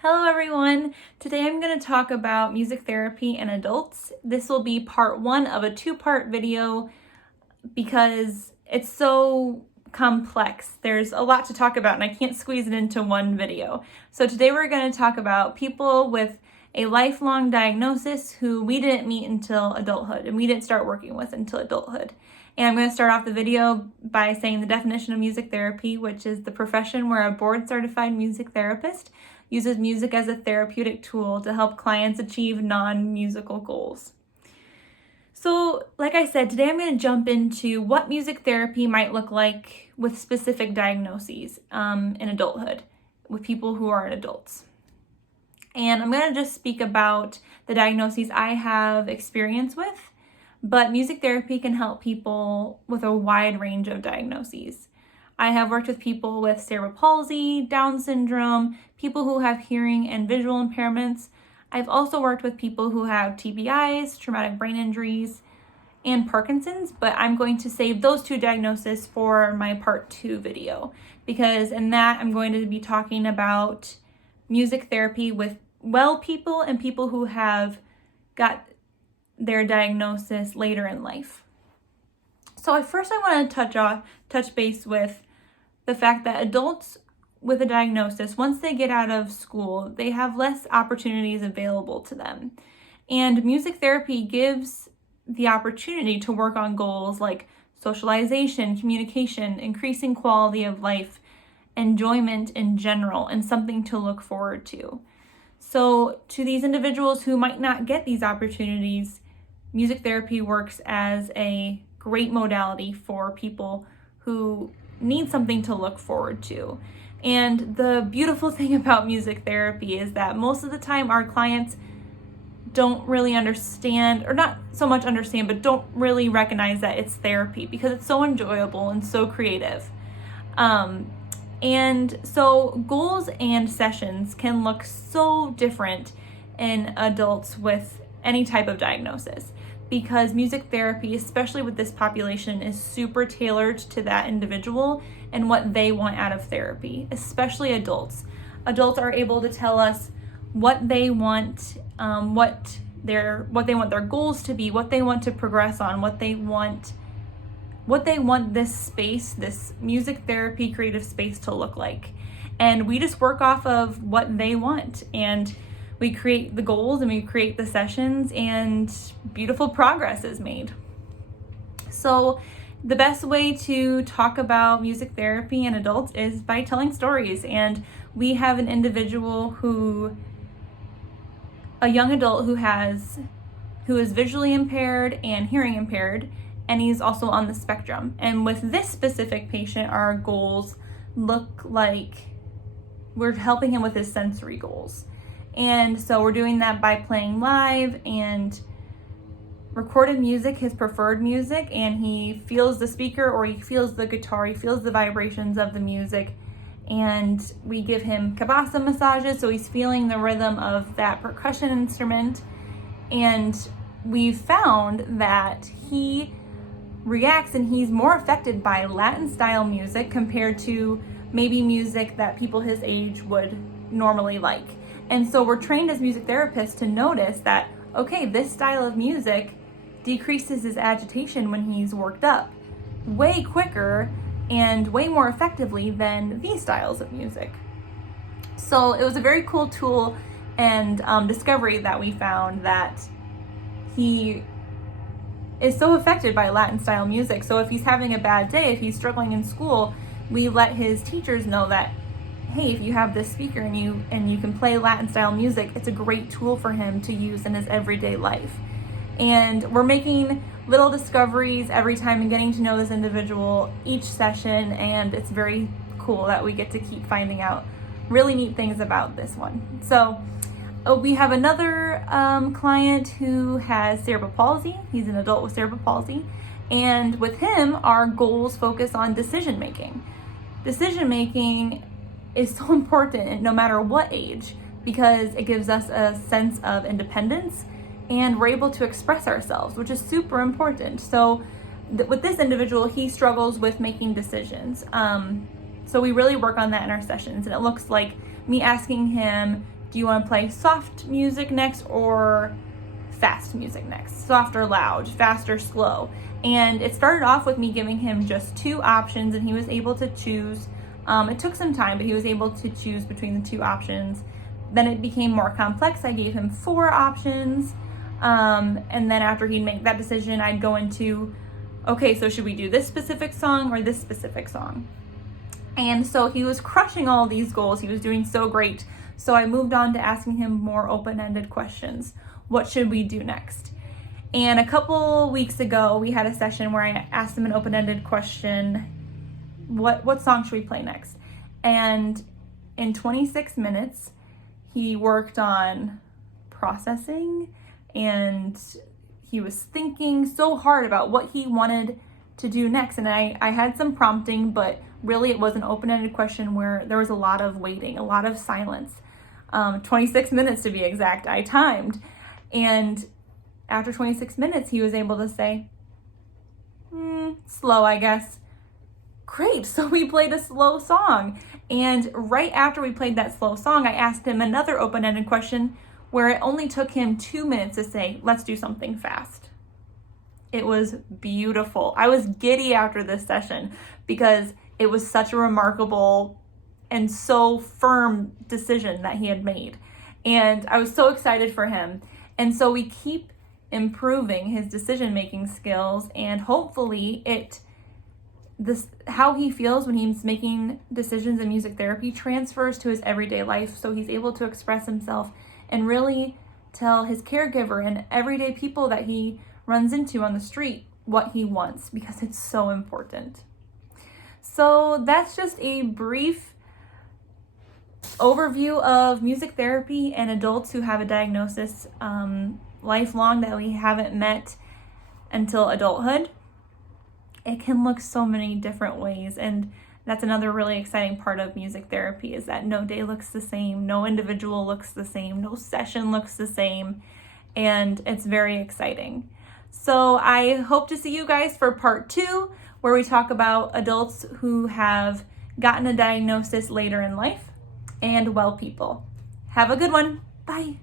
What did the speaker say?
Hello everyone! Today I'm going to talk about music therapy in adults. This will be part one of a two-part video because it's so complex. There's a lot to talk about and I can't squeeze it into one video. So today we're going to talk about people with a lifelong diagnosis who we didn't meet until adulthood and we didn't start working with until adulthood. And I'm going to start off the video by saying the definition of music therapy, which is the profession where a board-certified music therapist uses music as a therapeutic tool to help clients achieve non-musical goals. So, like I said, today I'm going to jump into what music therapy might look like with specific diagnoses in adulthood, with people who are adults. And I'm going to just speak about the diagnoses I have experience with, but music therapy can help people with a wide range of diagnoses. I have worked with people with cerebral palsy, Down syndrome, people who have hearing and visual impairments. I've also worked with people who have TBIs, traumatic brain injuries, and Parkinson's, but I'm going to save those two diagnoses for my part 2 video because in that I'm going to be talking about music therapy with well people and people who have got their diagnosis later in life. So first I want to touch base with the fact that adults with a diagnosis, once they get out of school, they have less opportunities available to them. And music therapy gives the opportunity to work on goals like socialization, communication, increasing quality of life, enjoyment in general, and something to look forward to. So to these individuals who might not get these opportunities, music therapy works as a great modality for people who need something to look forward to. And the beautiful thing about music therapy is that most of the time our clients don't really understand, or not so much understand, but don't really recognize that it's therapy because it's so enjoyable and so creative. And so goals and sessions can look so different in adults with any type of diagnosis, because music therapy, especially with this population, is super tailored to that individual and what they want out of therapy, especially adults. Adults are able to tell us what they want, what they want their goals to be, what they want to progress on, what they want this space, this music therapy creative space to look like. And we just work off of what they want, and we create the goals and we create the sessions, and beautiful progress is made. So the best way to talk about music therapy in adults is by telling stories. And we have an individual a young adult who is visually impaired and hearing impaired, and he's also on the spectrum. And with this specific patient, our goals look like we're helping him with his sensory goals. And so we're doing that by playing live and recorded music, his preferred music, and he feels the speaker or he feels the guitar, he feels the vibrations of the music. And we give him kabasa massages, so he's feeling the rhythm of that percussion instrument. And we've found that he reacts and he's more affected by Latin style music compared to maybe music that people his age would normally like. And so we're trained as music therapists to notice that, okay, this style of music decreases his agitation when he's worked up way quicker and way more effectively than these styles of music. So it was a very cool tool and discovery that we found that he is so affected by Latin style music. So if he's having a bad day, if he's struggling in school, we let his teachers know that, hey, if you have this speaker and you can play Latin style music, it's a great tool for him to use in his everyday life. And we're making little discoveries every time and getting to know this individual each session, and it's very cool that we get to keep finding out really neat things about this one. So we have another client who has cerebral palsy. He's an adult with cerebral palsy, and with him, our goals focus on decision making. Decision making is so important no matter what age, because it gives us a sense of independence and we're able to express ourselves, which is super important. So with this individual, he struggles with making decisions. So we really work on that in our sessions, and it looks like me asking him Do you want to play soft music next or fast music next? Soft or loud, fast or slow? And it started off with me giving him just 2 options, and he was able to choose. It took some time, but he was able to choose between the 2 options. Then it became more complex. I gave him 4 options. And then after he'd make that decision, I'd go into, okay, so should we do this specific song or this specific song? And so he was crushing all these goals. He was doing so great. So I moved on to asking him more open-ended questions. What should we do next? And a couple weeks ago, we had a session where I asked him an open-ended question. What song should we play next? And in 26 minutes, he worked on processing, and he was thinking so hard about what he wanted to do next. And I had some prompting, but really it was an open-ended question where there was a lot of waiting, a lot of silence. 26 minutes to be exact, I timed. And after 26 minutes, he was able to say, slow, I guess. Great, so we played a slow song. And right after we played that slow song, I asked him another open-ended question where it only took him 2 minutes to say, let's do something fast. It was beautiful. I was giddy after this session because it was such a remarkable and so firm decision that he had made. And I was so excited for him. And so we keep improving his decision-making skills, and hopefully how he feels when he's making decisions in music therapy transfers to his everyday life, so he's able to express himself and really tell his caregiver and everyday people that he runs into on the street what he wants, because it's so important. So that's just a brief overview of music therapy and adults who have a diagnosis lifelong that we haven't met until adulthood. It can look so many different ways, and that's another really exciting part of music therapy, is that no day looks the same, no individual looks the same, no session looks the same, and it's very exciting. So I hope to see you guys for part 2, where we talk about adults who have gotten a diagnosis later in life and well people. Have a good one. Bye.